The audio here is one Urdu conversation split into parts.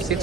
6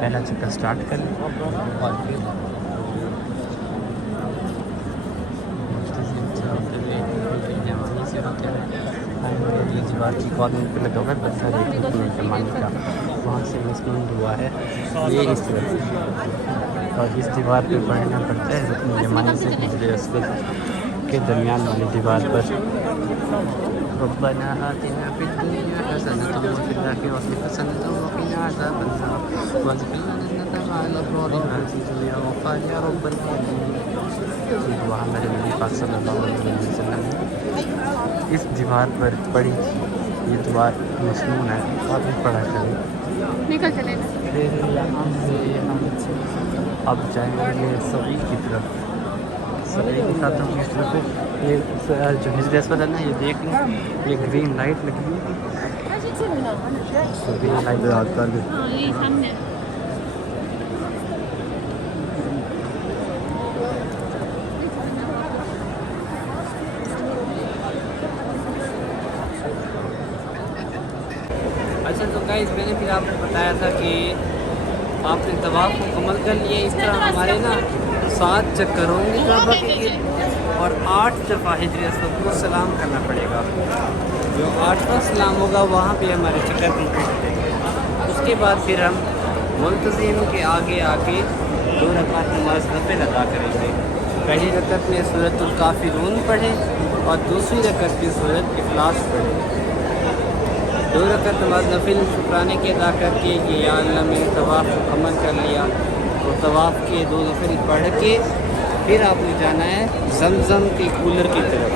پہلا چکر سٹارٹ کر لیں اور پھر جوانی سے ہوتے ہوئے یہ دیوار کی کالم پہ لگا ہوا ہے پتھر زمانے کا، وہاں سے مسنون ہوا ہے یہ اس طرف سے، اور اس دیوار پہ پڑھنا پڑتا ہے رکن یمانی سے حجر اسود کے درمیان والی دیوار پر ربنا آتنا فی الدنیا حسنۃ وفی الآخرۃ حسنۃ وقنا عذاب النار وادخلنا الجنۃ مع الأبرار العزیز یا غفار یا رب العالمین۔ یہ دعا ہمارے نبی پاک صلی اللہ علیہ وسلم نے اس دیوار پر پڑھی تھی، یہ دیوار مسنون ہے، آپ بھی پڑھا کریں۔ نکل چلے گا۔ پھر یہاں سے ہم اب جائیں گے سعی کی طرف، سعی کے ساتھ ہم اس طرف یہ جو حجر اسود ہے نا، یہ دیکھ لیں یہ گرین لائٹ لگی ہوئی ہے، گرین لائٹ ہاں یہ سامنے اچھا تو گائز میں نے پھر آپ کو بتایا تھا کہ آپ نے طواف مکمل کر لیے، اس طرح ہمارے نا 7 چکر ہوں گے کعبہ کے لیے اور 8 دفعہ حجر اسود کو سلام کرنا پڑے گا، جو 8واں سلام ہوگا وہاں پہ ہمارے چکر کمپلیٹ ہو جائیں گے۔ اس کے بعد پھر ہم ملتزم کے آگے آ کے 2 رکعت نماز نفل ادا کریں گے، پہلی رکعت میں سورۃ الکافرون پڑھیں اور دوسری رکعت میں سورۃ اخلاص پڑھیں، 2 رکعت نماز نفل شکرانے کے ادا کر کے کہ یا اللہ میں نے طواف مکمل کر لیا، تو طواف کے 2 نفل پڑھ کے پھر آپ نے جانا ہے زمزم کے کولر کی طرف۔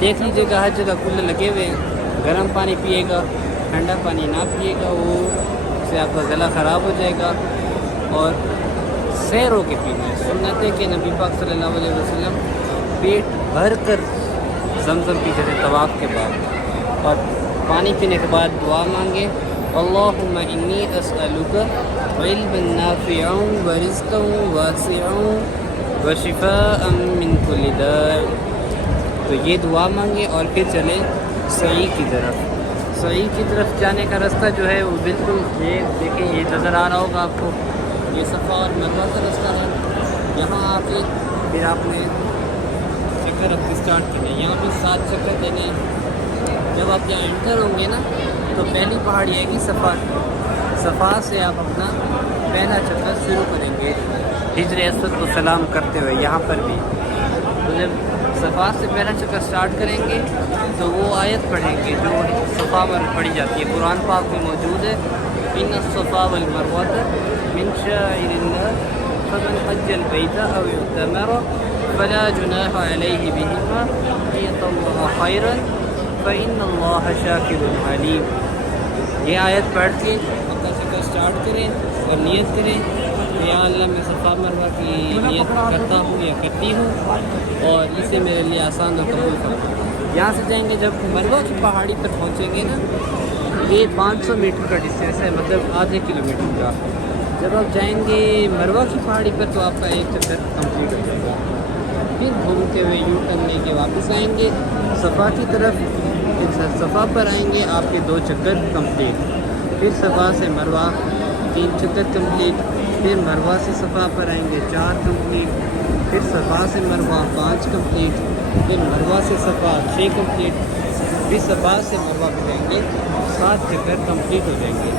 دیکھ لیجیے گا ہر جگہ کولر لگے ہوئے ہیں، گرم پانی پیے گا، ٹھنڈا پانی نہ پیے گا، وہ سے آپ کا گلا خراب ہو جائے گا، اور سیر ہو کے پینا ہے۔ سنت ہے کہ نبی پاک صلی اللہ علیہ وسلم پیٹ بھر کر زمزم پیتے تھے طواف کے بعد، اور پانی پینے کے بعد دعا مانگے اللہم انی اسألک علما نافعا ورزقا واسعا وشفاء من کل داء، تو یہ دعا مانگے اور پھر چلے سعی کی طرف۔ سعی کی طرف جانے کا راستہ جو ہے وہ بالکل یہ دیکھیں، یہ نظر آ رہا ہوگا آپ کو، یہ صفا اور مروہ کا راستہ ہے۔ یہاں آ کے پھر آپ نے چکر اپنے اسٹارٹ کرنے، یہاں پہ 7 چکر دینے ہیں۔ جب آپ یہاں انٹر ہوں گے نا تو پہلی پہاڑی آئے گی صفا، صفا سے آپ اپنا پہلا چکر شروع کریں گے حجر اسود کو سلام کرتے ہوئے۔ یہاں پر بھی تو جب صفا سے پہلا چکر سٹارٹ کریں گے تو وہ آیت پڑھیں گے جو صفا پر پڑھی جاتی ہے، قرآن پاک میں موجود ہے، ان الصفا والمروۃ من شعائر اللہ فمن حج البیت او اعتمر فلا جناح علیہ بہما ان یطوع خیرا فإن اللہ شاکر علیم۔ یہ آیت پڑھ کے اپنا چکر سٹارٹ کریں اور نیت کریں کہ یا اللہ میں صفا مروہ کی نیت کرتا ہوں یا کرتی ہوں اور اسے میرے لیے آسان و قبول کرو۔ یہاں سے جائیں گے، جب مروہ کی پہاڑی پر پہنچیں گے نا، یہ 500 میٹر کا ڈسٹینس ہے، مطلب آدھے کلومیٹر کا۔ جب آپ جائیں گے مروہ کی پہاڑی پر تو آپ کا ایک چکر کمپلیٹ ہو جائے گا، پھر گھومتے ہوئے یو ٹرن لے کے واپس آئیں گے صفا کی طرف، پھر صفا پر آئیں گے آپ کے 2 چکر کمپلیٹ، پھر صفا سے مروہ 3 چکر کمپلیٹ، پھر مروہ سے صفا پر آئیں گے 4 کمپلیٹ، پھر صفا سے مروہ 5 کمپلیٹ، پھر مروہ سے صفا 6 کمپلیٹ، پھر صفا سے مروہ پہ جائیں گے 7 چکر کمپلیٹ ہو جائیں گے۔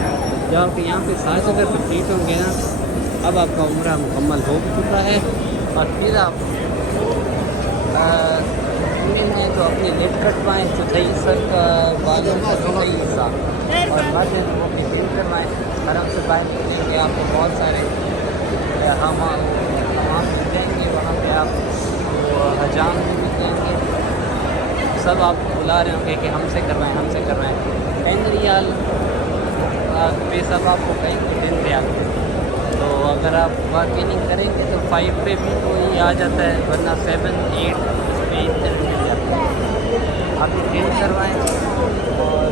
جب آپ کے یہاں پہ 7 چکر کمپلیٹ ہوں گے نا، اب آپ کا عمرہ مکمل ہو چکا ہے، اور پھر آپ ہیں تو اپنے لپ کٹوائیں، چوتھائی سر کا بالوں کا چوتھائی حصہ، اور مرد ہیں تو وہ اپنی پین کروائیں۔ حرم سے باہر نکلیں گے آپ کو بہت سارے حمام مل جائیں گے، وہاں پہ آپ حجام بھی نکلیں گے، سب آپ کو بلا رہے ہوں گے کہ ہم سے کروائیں ہم سے کروائیں۔ 10 ریال پہ سب آپ کو کہیں گے 10 ریال، تو اگر آپ بارگیننگ کریں گے تو 5 پہ بھی کوئی آ جاتا ہے، ورنہ 7 8 پہ ادھر مل جاتا ہے۔ آپ یہ ٹرین کروائیں اور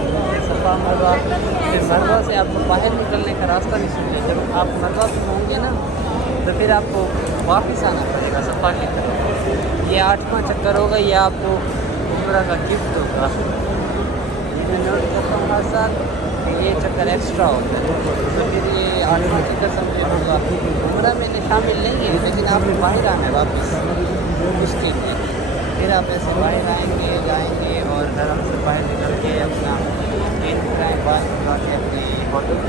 صفا مروہ، پھر مروہ سے آپ کو باہر نکلنے کا راستہ نہیں سمجھے، جب آپ مروہ پہ ہوں گے نا تو پھر آپ کو واپس آنا پڑے گا صفا کی طرف۔ یہ 8واں چکر ہوگا، یہ آپ کو عمرہ کا گفٹ ہوگا۔ میں نوٹ کرتا ہوں ہر سال کہ یہ چکر ایکسٹرا ہوتا ہے، تو پھر یہ قسم سے ہوگا عمرہ میں شامل نہیں ہے، لیکن آپ کو باہر آنا ہے واپس اس کے لیے، پھر آپ ایسے باہر آئیں گے جائیں گے اور حرم سے باہر نکل کے اپنا چینج کرائیں، بعد میں جا کے اپنے ہوٹل